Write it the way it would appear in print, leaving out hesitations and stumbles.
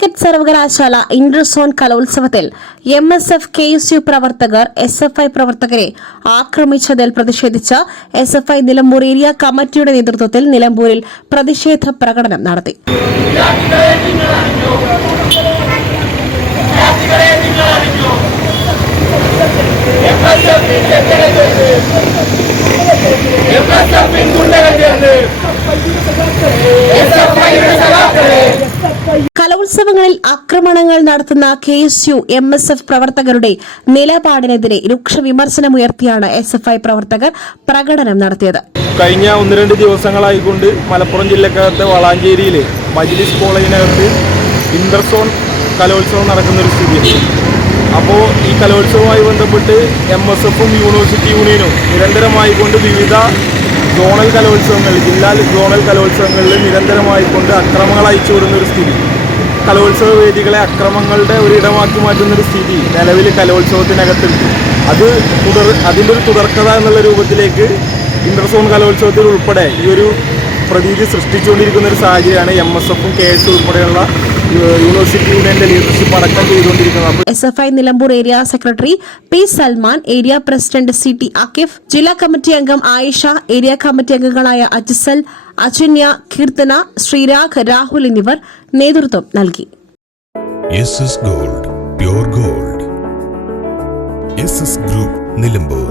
കാലിക്കറ്റ് സർവകലാശാല ഇന്റർസോൺ കലോത്സവത്തിൽ MSF KSU പ്രവർത്തകർ SFI പ്രവർത്തകരെ ആക്രമിച്ചതിൽ പ്രതിഷേധിച്ച് SFI നിലമ്പൂർ ഏരിയ കമ്മിറ്റിയുടെ നേതൃത്വത്തിൽ നിലമ്പൂരിൽ പ്രതിഷേധ പ്രകടനം നടത്തി. കലോത്സവങ്ങളിൽ ആക്രമണങ്ങൾ നടത്തുന്ന KSU MSF പ്രവർത്തകരുടെ നിലപാടിനെതിരെ രൂക്ഷ വിമർശനമുയർത്തിയാണ് SFI പ്രവർത്തകർ പ്രകടനം നടത്തിയത്. കഴിഞ്ഞ 1-2 ദിവസങ്ങളായിക്കൊണ്ട് മലപ്പുറം ജില്ലക്കകത്തെ വളാഞ്ചേരിയിൽ മജ്ലിസ് കോളേജിനകത്ത് ഇന്റർസോൺ കലോത്സവം നടക്കുന്നൊരു സ്ഥിതിയാണ്. അപ്പോൾ ഈ കലോത്സവവുമായി ബന്ധപ്പെട്ട് MSFും യൂണിവേഴ്സിറ്റി യൂണിയനും നിരന്തരമായിക്കൊണ്ട് വിവിധ സോണൽ കലോത്സവങ്ങളിൽ ജില്ലാ സോണൽ കലോത്സവങ്ങളിൽ നിരന്തരമായിക്കൊണ്ട് അക്രമങ്ങൾ അയച്ചു വിടുന്നൊരു സ്ഥിതി, കലോത്സവ വേദികളെ അക്രമങ്ങളുടെ ഒരിടമാക്കി മാറ്റുന്നൊരു സ്ഥിതി നിലവിൽ കലോത്സവത്തിനകത്തുണ്ട്. അതിൻ്റെ ഒരു തുടർക്കഥ എന്നുള്ള രൂപത്തിലേക്ക് ഇന്റർസോൺ കലോത്സവത്തിൽ ഉൾപ്പെടെ ഈ ഒരു പ്രതീതി സൃഷ്ടിച്ചുകൊണ്ടിരിക്കുന്ന ഒരു സാഹചര്യമാണ് MSFും KSU ഉൾപ്പെടെയുള്ള യൂണിവേഴ്സിറ്റി യൂണിയന്റെ ലീഡർഷിപ്പ് അടക്കം ചെയ്തുകൊണ്ടിരിക്കുന്നത്. SFI Nilambur area secretary P Salman, area president CT Akif, ജില്ലാ കമ്മിറ്റി അംഗം ആയിഷ, ഏരിയ കമ്മിറ്റി അംഗങ്ങളായ അജ്സൽ, അജന്യ, കീർത്തന, ശ്രീരാഗ്, രാഹുൽ എന്നിവർ നേതൃത്വം നൽകി. SS Gold, Pure Gold. SS Group, Nilambur.